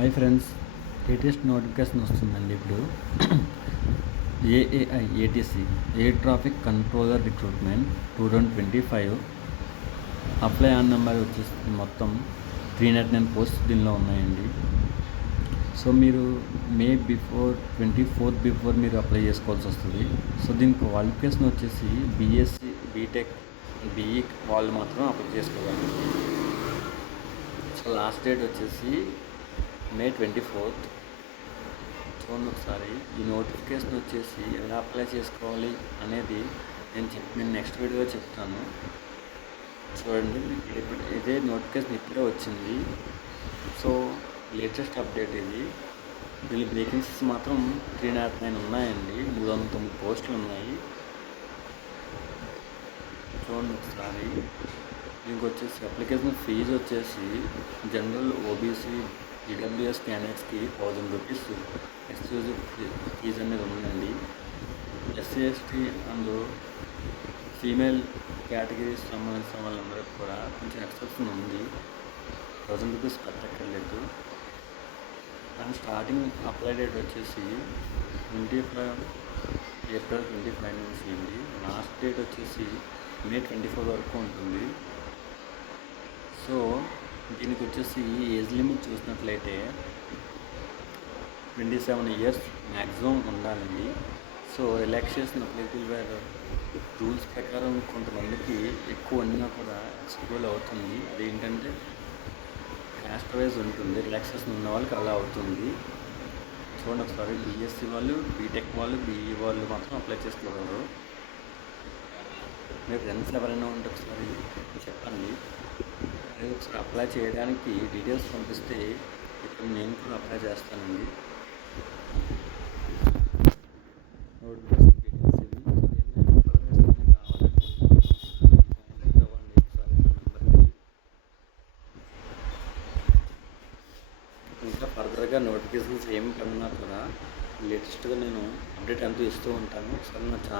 Hi friends, latest notification వస్తుందండి ఇప్పుడు. ATC air traffic controller recruitment 2025 apply on number వచ్చేసి మొత్తం 309 పోస్ట్ దీనిలో ఉన్నాయండి. సో మీరు మే 24 బిఫోర్ మీరు అప్లై చేసుకోవాల్సి వస్తుంది. సో దీని క్వాలిఫికేషన్ వచ్చేసి బీఎస్సీ, బీటెక్, బీఈ వాళ్ళు మాత్రం అప్లై చేసుకోగలరు. సో లాస్ట్ డేట్ వచ్చేసి మే 24. చూడండి ఒకసారి. ఈ నోటిఫికేషన్ వచ్చేసి ఎలా అప్లై చేసుకోవాలి అనేది నేను నెక్స్ట్ వీడియోలో చెప్తాను. చూడండి, ఇదే నోటిఫికేషన్ ఇప్పుడే వచ్చింది. సో లేటెస్ట్ అప్డేట్ ఇది. వీళ్ళ వేకెన్సీస్ మాత్రం 309 ఉన్నాయండి. 309 పోస్టులు ఉన్నాయి. చూడండి ఒకసారి. దీనికి వచ్చేసి అప్లికేషన్ ఫీజు వచ్చేసి జనరల్, ఓబీసీ, ఈడబ్ల్యూఎస్ క్యాండిడేట్స్కి 1000 రూపీస్ ఎక్స్క్లూజివ్ ఫీజు అనేది ఉందండి. SC, ST and female categories సంబంధించిన వాళ్ళందరికీ కూడా కొంచెం ఎక్సెప్షన్ ఉంది. 1000 రూపీస్ పెట్టక్కర్లేదు. అండ్ స్టార్టింగ్ అప్లై డేట్ వచ్చేసి 25 ఏప్రిల్ 25 నుంచి అండి. లాస్ట్ డేట్ వచ్చేసి మే 24 వరకు ఉంటుంది. సో దీనికి వచ్చేసి ఏజ్ లిమిట్ చూసినట్లయితే 27 ఇయర్స్ మ్యాక్సిమం ఉండాలండి. సో రిలాక్సేషన్ అప్లికబుల్ రూల్స్ ప్రకారం కొంతమందికి ఎక్కువ అన్నా కూడా ఎక్స్క్లూడ్ అవుతుంది. అదేంటంటే క్యాస్ట్ వైజ్ ఉంటుంది. రిలాక్సేషన్ ఉన్న వాళ్ళకి అలా అవుతుంది. చూడండి ఒకసారి. బీఎస్సీ వాళ్ళు, బీటెక్ వాళ్ళు, బీఈ వాళ్ళు మాత్రం అప్లై చేసుకోగలరు. మీ ఫ్రెండ్స్ ఎవరైనా ఉంటే ఒకసారి చెప్పండి. అదే ఒకసారి అప్లై చేయడానికి డీటెయిల్స్ పంపిస్తే ఇప్పుడు నేను కూడా అప్లై చేస్తానండి. నోటిఫికేషన్ డీటెయిల్స్ ఇవి. ఏదైనా ఇన్ఫర్మేషన్ కావాలంటే కాంటాక్ట్ అవ్వండి ఒకసారి నా నెంబర్కి. ఇంకా ఫర్దర్గా నోటిఫికేషన్స్ ఏమి పడినా కూడా లేటెస్ట్గా నేను అప్డేట్ అంటూ ఇస్తూ ఉంటాను. ఒకసారి నా ఛానల్